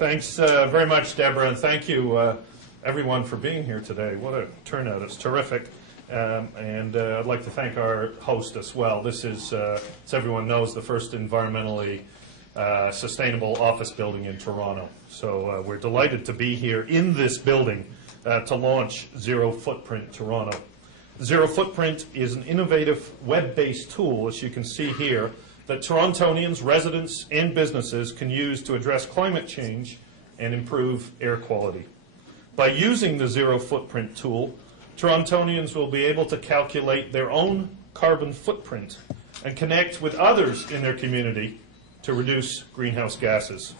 Thanks very much, Deborah, and thank you, everyone, for being here today. What a turnout. It's terrific. And I'd like to thank our host as well. This is, as everyone knows, the first environmentally sustainable office building in Toronto. So we're delighted to be here in this building to launch Zerofootprint Toronto. Zerofootprint is an innovative web-based tool, as you can see here, that Torontonians, residents, and businesses can use to address climate change and improve air quality. By using the Zerofootprint tool, Torontonians will be able to calculate their own carbon footprint and connect with others in their community to reduce greenhouse gases.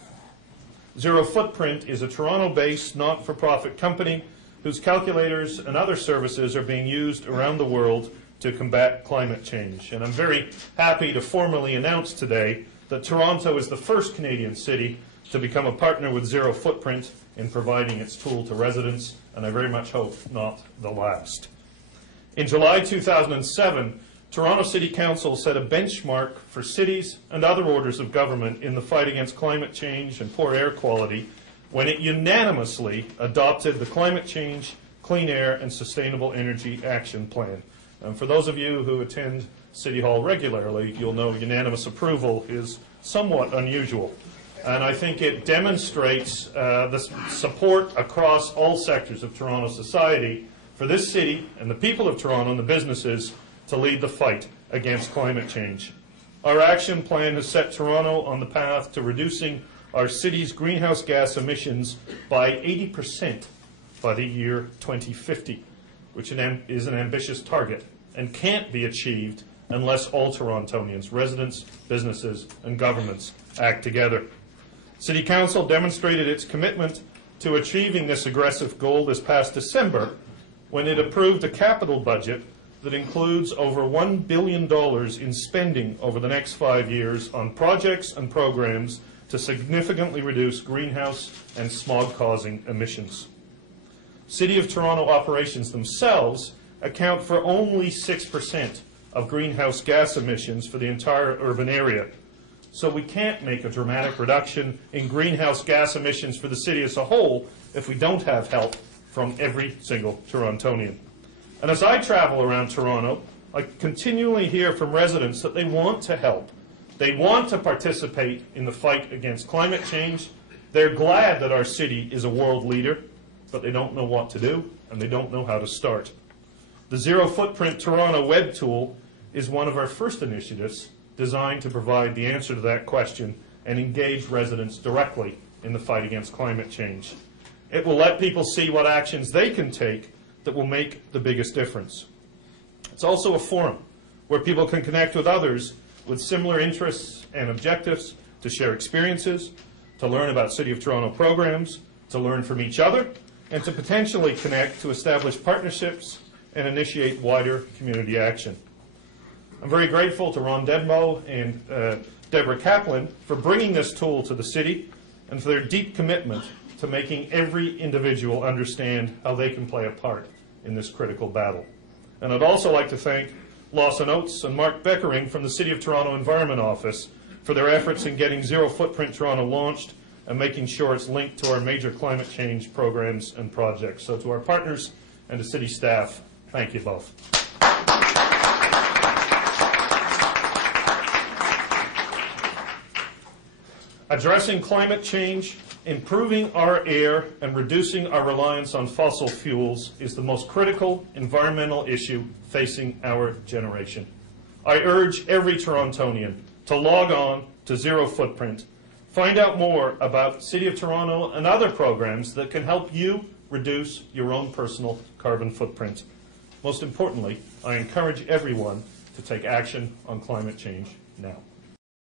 Zerofootprint is a Toronto-based not-for-profit company whose calculators and other services are being used around the world to combat climate change. And I'm very happy to formally announce today that Toronto is the first Canadian city to become a partner with Zerofootprint in providing its tool to residents, and I very much hope not the last. In July 2007, Toronto City Council set a benchmark for cities and other orders of government in the fight against climate change and poor air quality when it unanimously adopted the Climate Change, Clean Air and Sustainable Energy Action Plan. And for those of you who attend City Hall regularly, you'll know unanimous approval is somewhat unusual. And I think it demonstrates the support across all sectors of Toronto society for this city and the people of Toronto and the businesses to lead the fight against climate change. Our action plan has set Toronto on the path to reducing our city's greenhouse gas emissions by 80% by the year 2050, which is an ambitious target and can't be achieved unless all Torontonians, residents, businesses, and governments act together. City Council demonstrated its commitment to achieving this aggressive goal this past December when it approved a capital budget that includes over $1 billion in spending over the next 5 years on projects and programs to significantly reduce greenhouse and smog-causing emissions. City of Toronto operations themselves account for only 6% of greenhouse gas emissions for the entire urban area. So we can't make a dramatic reduction in greenhouse gas emissions for the city as a whole if we don't have help from every single Torontonian. And as I travel around Toronto, I continually hear from residents that they want to help. They want to participate in the fight against climate change. They're glad that our city is a world leader, but they don't know what to do and they don't know how to start. The Zerofootprint Toronto web tool is one of our first initiatives designed to provide the answer to that question and engage residents directly in the fight against climate change. It will let people see what actions they can take that will make the biggest difference. It's also a forum where people can connect with others with similar interests and objectives to share experiences, to learn about City of Toronto programs, to learn from each other, and to potentially connect to establish partnerships and initiate wider community action. I'm very grateful to Ron Dedmo and Deborah Kaplan for bringing this tool to the city and for their deep commitment to making every individual understand how they can play a part in this critical battle. And I'd also like to thank Lawson Oates and Mark Beckering from the City of Toronto Environment Office for their efforts in getting Zerofootprint Toronto launched and making sure it's linked to our major climate change programs and projects. So to our partners and to city staff, thank you both. Addressing climate change, improving our air, and reducing our reliance on fossil fuels is the most critical environmental issue facing our generation. I urge every Torontonian to log on to Zerofootprint, find out more about City of Toronto and other programs that can help you reduce your own personal carbon footprint. Most importantly, I encourage everyone to take action on climate change now.